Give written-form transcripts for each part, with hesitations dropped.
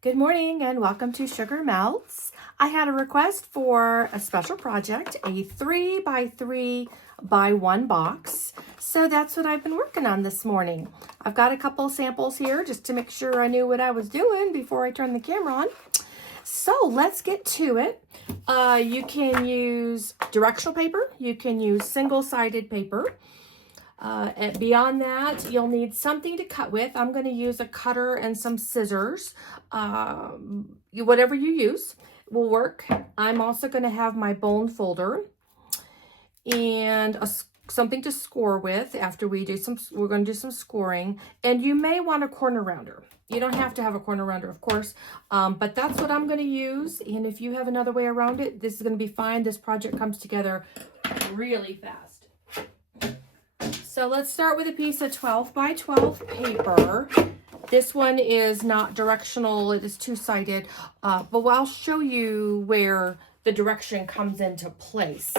Good morning and welcome to Sugar Melts. I had a request for a special project, a 3x3x1 box. So that's what I've been working on this morning. I've got a couple samples here just to make sure I knew what I was doing before I turned the camera on. So let's get to it. You can use directional paper. You can use single-sided paper. And beyond that, you'll need something to cut with. I'm going to use a cutter and some scissors. Whatever you use will work. I'm also going to have my bone folder and something to score with after we're going to do some scoring. And you may want a corner rounder. You don't have to have a corner rounder, of course, but that's what I'm going to use. And if you have another way around it, this is going to be fine. This project comes together really fast. So let's start with a piece of 12 by 12 paper. This one is not directional, it is two-sided, but I'll show you where the direction comes into place.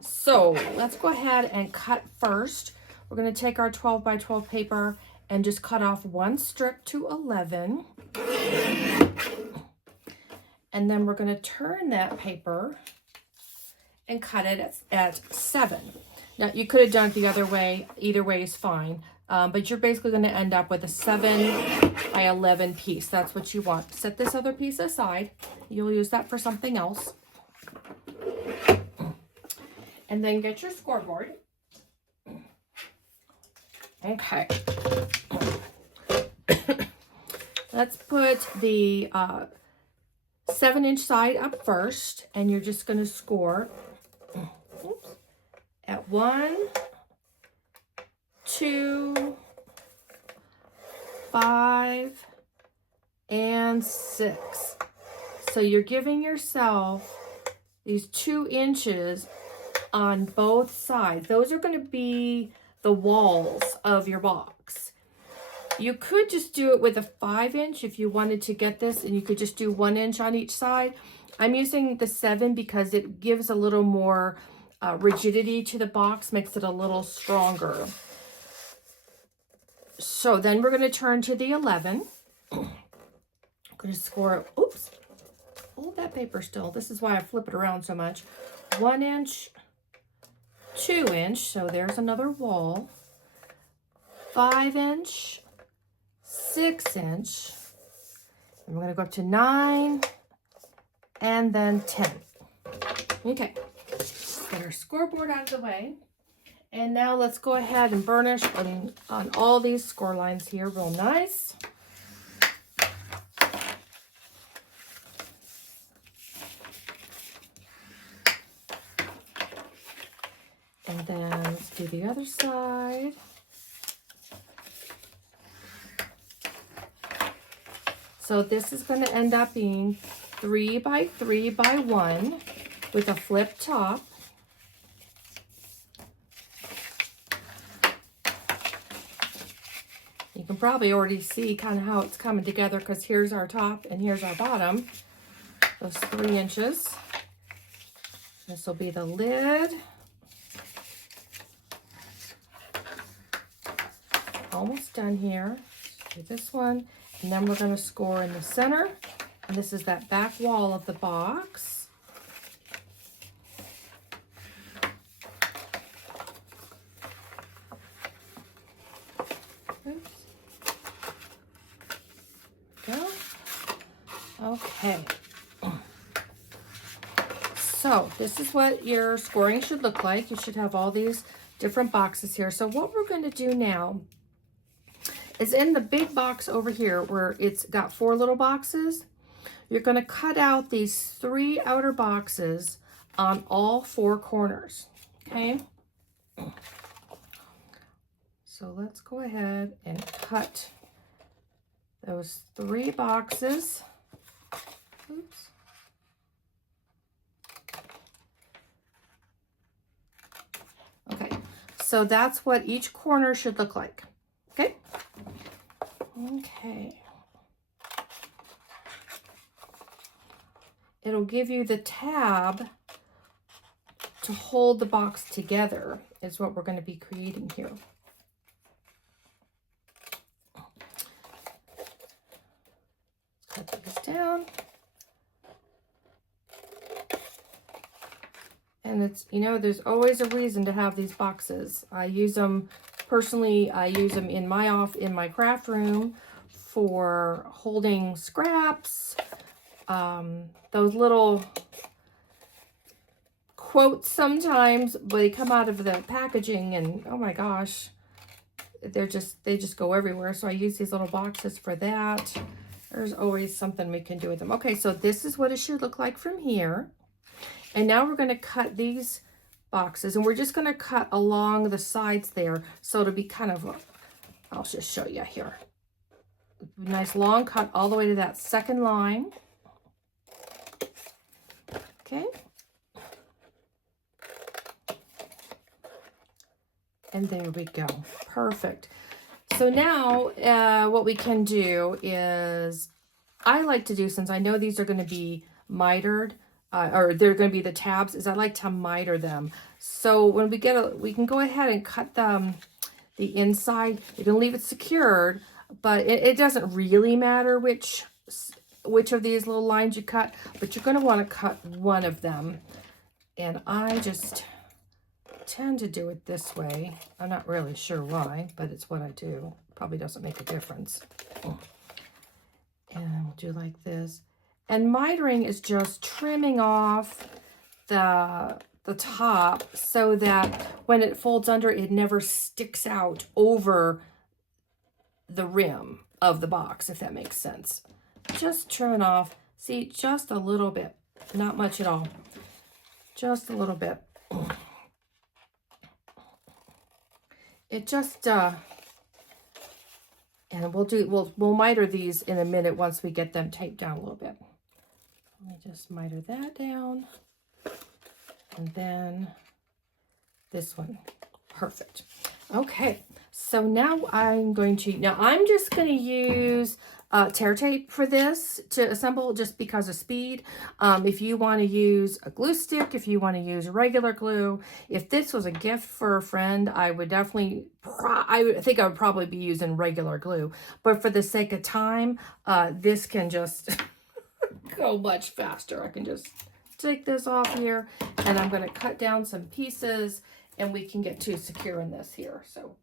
So let's go ahead and cut first. We're going to take our 12 by 12 paper and just cut off one strip to 11. And then we're going to turn that paper and cut it at 7. Now, you could have done it the other way. Either way is fine. But you're basically going to end up with a 7 by 11 piece. That's what you want. Set this other piece aside. You'll use that for something else. And then get your scoreboard. Okay. Let's put the 7-inch side up first. And you're just going to score at 1, 2, 5, and 6. So you're giving yourself these 2 inches on both sides. Those are going to be the walls of your box. You could just do it with a 5-inch if you wanted to get this, and you could just do 1 inch on each side. I'm using the 7 because it gives a little more rigidity to the box, makes it a little stronger. So then we're going to turn to the 11. I'm going to score, oops, hold that paper still. This is why I flip it around so much. 1 inch, 2 inch, so there's another wall. 5 inch, 6 inch, and we're going to go up to 9, and then 10. Okay. Get our scoreboard out of the way. And now let's go ahead and burnish on all these score lines here real nice. And then let's do the other side. So this is going to end up being 3 by 3 by 1 with a flip top. You can probably already see kind of how it's coming together because here's our top and here's our bottom. Those 3 inches. This will be the lid. Almost done here. Do this one. And then we're going to score in the center. And this is that back wall of the box. Oops. Go. Okay. So this is what your scoring should look like. You should have all these different boxes here. So what we're going to do now is in the big box over here where it's got 4 little boxes, you're going to cut out these 3 outer boxes on all 4 corners. Okay. So let's go ahead and cut those 3 boxes. Oops. Okay, so that's what each corner should look like. Okay? Okay. It'll give you the tab to hold the box together, is what we're going to be creating here. Cut these down. And it's, you know, there's always a reason to have these boxes. I use them, personally, I use them in my craft room for holding scraps, those little quotes sometimes, but they come out of the packaging and oh my gosh, they just go everywhere. So I use these little boxes for that. There's always something we can do with them. Okay, so this is what it should look like from here. And now we're going to cut these boxes, and we're just going to cut along the sides there. So it'll be kind of, I'll just show you here. Nice long cut all the way to that second line. Okay. And there we go. Perfect. So now what we can do is, I like to do, since I know these are going to be mitered, or they're going to be the tabs, is I like to miter them. So when we get we can go ahead and cut the inside. You can leave it secured, but it doesn't really matter which of these little lines you cut, but you're going to want to cut one of them. And I just tend to do it this way. I'm not really sure why, but it's what I do. Probably doesn't make a difference. And we'll do like this. And mitering is just trimming off the top so that when it folds under, it never sticks out over the rim of the box, if that makes sense. Just trimming off. See, just a little bit. Not much at all. Just a little bit. It just, and we'll miter these in a minute once we get them taped down a little bit. Let me just miter that down. And then this one. Perfect. Okay, so now I'm just going to use tear tape for this to assemble, just because of speed. If you want to use a glue stick, if you want to use regular glue, if this was a gift for a friend, I would definitely, I think I would probably be using regular glue. But for the sake of time, this can just go much faster. I can just take this off here, and I'm going to cut down some pieces, and we can get to securing this here. So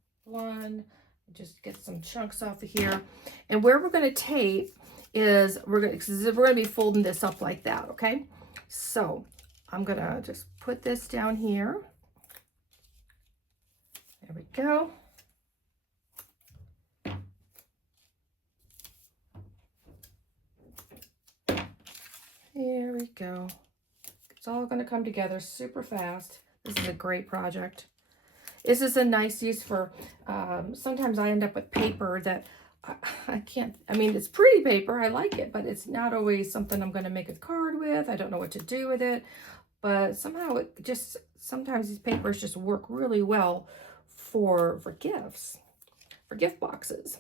just get some chunks off of here. And where we're going to tape is, we're going to be folding this up like that, okay? So I'm going to just put this down here. There we go. There we go. It's all going to come together super fast. This is a great project. This is a nice use for, sometimes I end up with paper that I can't, I mean, it's pretty paper, I like it, but it's not always something I'm going to make a card with. I don't know what to do with it, but somehow it just, sometimes these papers just work really well for gifts, for gift boxes.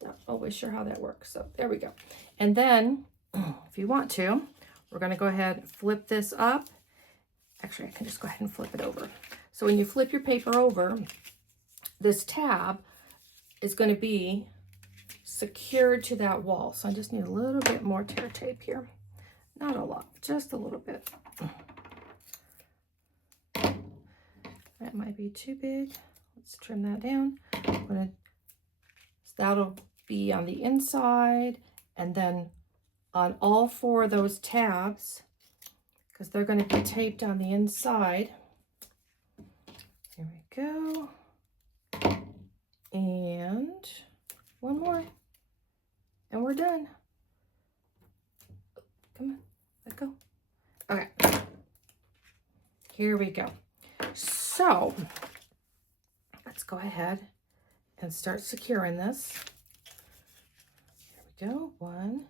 Not always sure how that works. So there we go. And then if you want to, we're going to go ahead and flip this up. Actually, I can just go ahead and flip it over. So when you flip your paper over, this tab is going to be secured to that wall. So I just need a little bit more tear tape here. Not a lot, just a little bit. That might be too big. Let's trim that down. So that'll be on the inside, and then on all four of those tabs, because they're going to be taped on the inside. Here we go. And one more. And we're done. Come on, let go. Okay. Here we go. So let's go ahead and start securing this. Here we go. 1,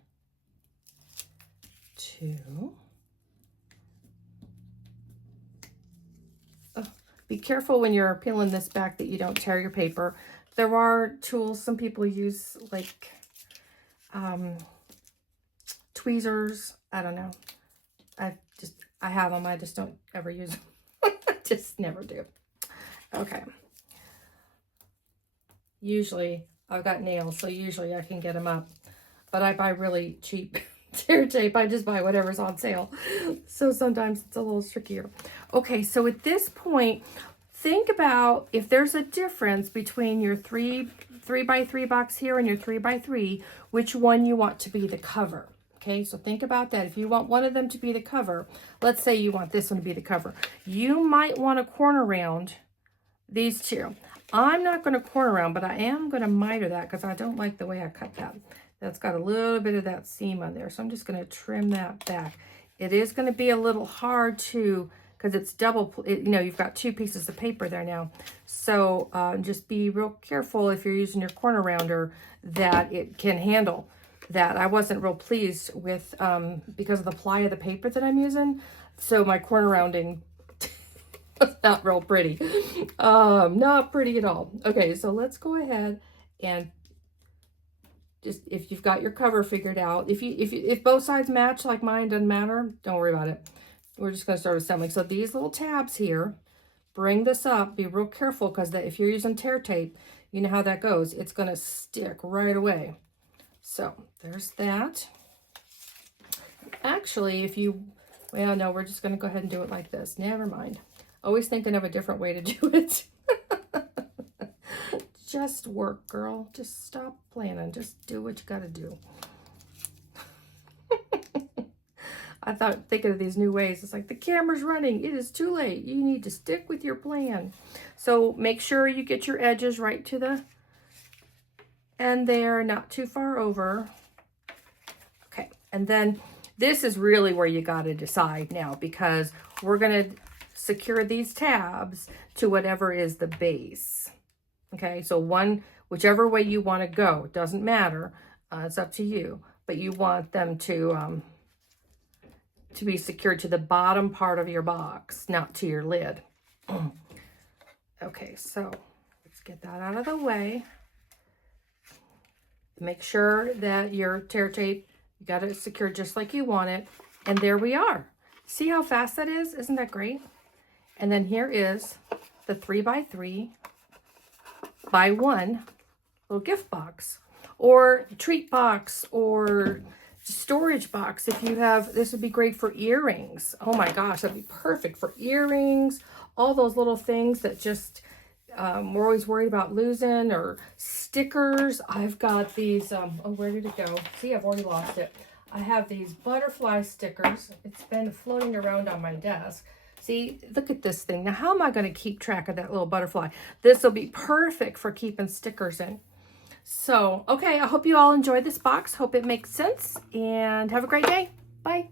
2. Oh, be careful when you're peeling this back that you don't tear your paper. There are tools some people use, like tweezers. I don't know. I have them. I just don't ever use them. I just never do. Okay. Usually I've got nails, so usually I can get them up, but I buy really cheap tear tape. I just buy whatever's on sale. So sometimes it's a little trickier. Okay, so at this point, think about if there's a difference between your 3x3 box here and your 3x3, which one you want to be the cover. Okay, so think about that. If you want one of them to be the cover, let's say you want this one to be the cover, you might want to corner round these two. I'm not going to corner round, but I am going to miter that because I don't like the way I cut that. That's got a little bit of that seam on there, so I'm just going to trim that back. It is going to be a little hard to, because it's double, you know, you've got two pieces of paper there now. So just be real careful if you're using your corner rounder that it can handle that. I wasn't real pleased with, because of the ply of the paper that I'm using. So my corner rounding was not real pretty. Not pretty at all. Okay, so let's go ahead and just, if you've got your cover figured out, if both sides match like mine, doesn't matter, don't worry about it. We're just going to start assembling. So these little tabs here, bring this up, be real careful, because if you're using tear tape, you know how that goes. It's going to stick right away. So there's that. Actually, well, no, we're just going to go ahead and do it like this. Never mind. Always thinking of a different way to do it. Just work, girl. Just stop planning. Just do what you got to do. I thought, thinking of these new ways, it's like the camera's running. It is too late. You need to stick with your plan. So make sure you get your edges right to the end there, not too far over. Okay, and then this is really where you got to decide now, because we're going to secure these tabs to whatever is the base. Okay, so whichever way you want to go, it doesn't matter. It's up to you, but you want them to be secured to the bottom part of your box, not to your lid. Okay, so let's get that out of the way. Make sure that your tear tape, you got it secured just like you want it. And there we are. See how fast that is? Isn't that great? And then here is the 3x3 by 1 little gift box or treat box or storage box. If you have, this would be great for earrings. Oh my gosh, that'd be perfect for earrings. All those little things that just we're always worried about losing, or stickers. I've got these, oh, where did it go? See, I've already lost it. I have these butterfly stickers. It's been floating around on my desk. See, look at this thing. Now, how am I going to keep track of that little butterfly? This will be perfect for keeping stickers in. So, okay, I hope you all enjoyed this box. Hope it makes sense, and have a great day. Bye.